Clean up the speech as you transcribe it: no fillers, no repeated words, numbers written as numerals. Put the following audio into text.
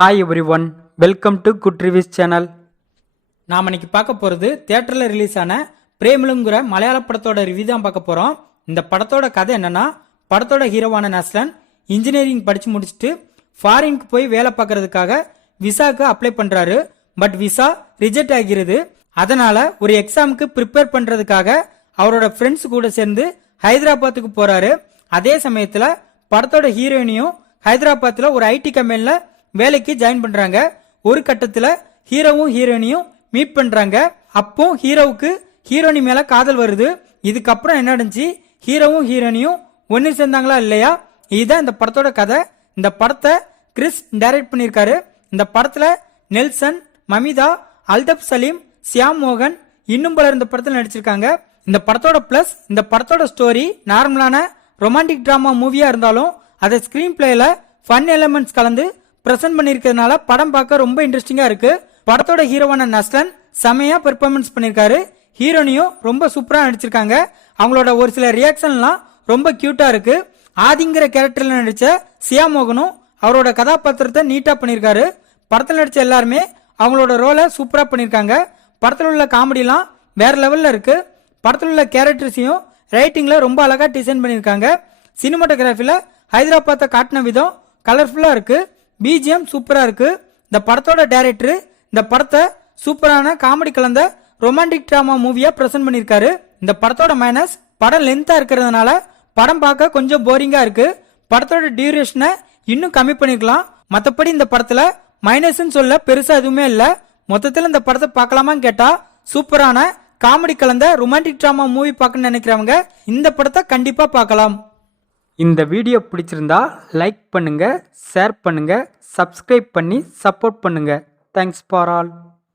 Hi every one, welcome to good reviews channel. நாம் இன்னைக்கு பார்க்க போகிறது தியேட்டரில் ரிலீஸ் ஆன பிரேமலுங்கிற மலையாள படத்தோட ரிவ்யூ தான் பார்க்க போகிறோம். இந்த படத்தோட கதை என்னன்னா, படத்தோட ஹீரோவான நஸ்லன் இன்ஜினியரிங் படித்து முடிச்சுட்டு ஃபாரினுக்கு போய் வேலை பார்க்கறதுக்காக விசாக்கு அப்ளை பண்ணுறாரு. பட் விசா ரிஜெக்ட் ஆகிறது. அதனால ஒரு எக்ஸாமுக்கு ப்ரிப்பேர் பண்ணுறதுக்காக அவரோட ஃப்ரெண்ட்ஸ் கூட சேர்ந்து ஹைதராபாத்துக்கு போகிறாரு. அதே சமயத்தில் படத்தோட ஹீரோயினையும் ஹைதராபாத்தில் ஒரு ஐடி கம்பெனியில் வேலைக்கு ஜாயின் பண்றாங்க. ஒரு கட்டத்துல ஹீரோவும் ஹீரோயினியும் மீட் பண்றாங்க. அப்போ ஹீரோவுக்கு ஹீரோயினி மேல காதல் வருது. இதுக்கப்புறம் என்ன நடந்துச்சு, ஹீரோவும் ஹீரோயினியும் ஒன்னு சேர்ந்தாங்களா இல்லையா, இதுதான் இந்த படத்தோட கதை. இந்த படத்தை கிறிஸ் டைரக்ட் பண்ணியிருக்காரு. இந்த படத்துல நெல்சன், மமிதா, அல்தப் சலீம், சியாம் மோகன் இன்னும் பலர் இந்த படத்தில் நடிச்சிருக்காங்க. இந்த படத்தோட பிளஸ், இந்த படத்தோட ஸ்டோரி நார்மலான ரொமான்டிக் டிராமா மூவியா இருந்தாலும் அதை ஸ்கிரீன் பிளேல ஃபன் எலிமெண்ட்ஸ் கலந்து பிரசன்ட் பண்ணிருக்கிறதுனால படம் பார்க்க ரொம்ப இன்ட்ரெஸ்டிங்கா இருக்கு. படத்தோட ஹீரோவான நஸ்லன் செமையா பெர்ஃபார்மன்ஸ் பண்ணிருக்காரு. ஹீரோனியும் ரொம்ப சூப்பரா நடிச்சிருக்காங்க. அவங்களோட ஒரு சில ரியாக்ஷன்லாம் ரொம்ப கியூட்டா இருக்கு. ஆதிங்கிற கேரக்டர்ல நடிச்ச சியா மோகனும் அவரோட கதாபாத்திரத்தை நீட்டா பண்ணிருக்காரு. படத்தில் நடிச்ச எல்லாருமே அவங்களோட ரோலை சூப்பரா பண்ணிருக்காங்க. படத்தில் உள்ள காமெடிலாம் வேற லெவல்ல இருக்கு. படத்தில் உள்ள கேரக்டர்ஸையும் ரைட்டிங்ல ரொம்ப அழகா டிசைன் பண்ணிருக்காங்க. சினிமாட்டோகிராஃபில ஹைதராபாத்தை காட்டின விதம் கலர்ஃபுல்லா இருக்கு. பிஜிஎம் சூப்பரா இருக்கு. இந்த படத்தோட டைரக்டர் இந்த படத்தை சூப்பரான காமெடி கலந்த ரொமான்டிக் டிராமா மூவியா பிரசன்ட் பண்ணிருக்காரு. இந்த படத்தோட மைனஸ், படம் லென்த்தா இருக்கிறதுனால படம் பார்க்க கொஞ்சம் போரிங்கா இருக்கு. படத்தோட டியூரேஷனை இன்னும் கம்மி பண்ணிருக்கலாம். மற்றபடி இந்த படத்துல மைனஸ்ன்னு சொல்ல பெருசா எதுவுமே இல்ல. மொத்தத்தில் இந்த படத்தை பார்க்கலாமான்னு கேட்டா, சூப்பரான காமெடி கலந்த ரொமான்டிக் டிராமா மூவி பார்க்கணும்னு நினைக்கிறவங்க இந்த படத்தை கண்டிப்பா பார்க்கலாம். இந்த வீடியோ பிடிச்சிருந்தா லைக் பண்ணுங்க, ஷேர் பண்ணுங்க, சப்ஸ்கிரைப் பண்ணி சப்போர்ட் பண்ணுங்க. Thanks for all.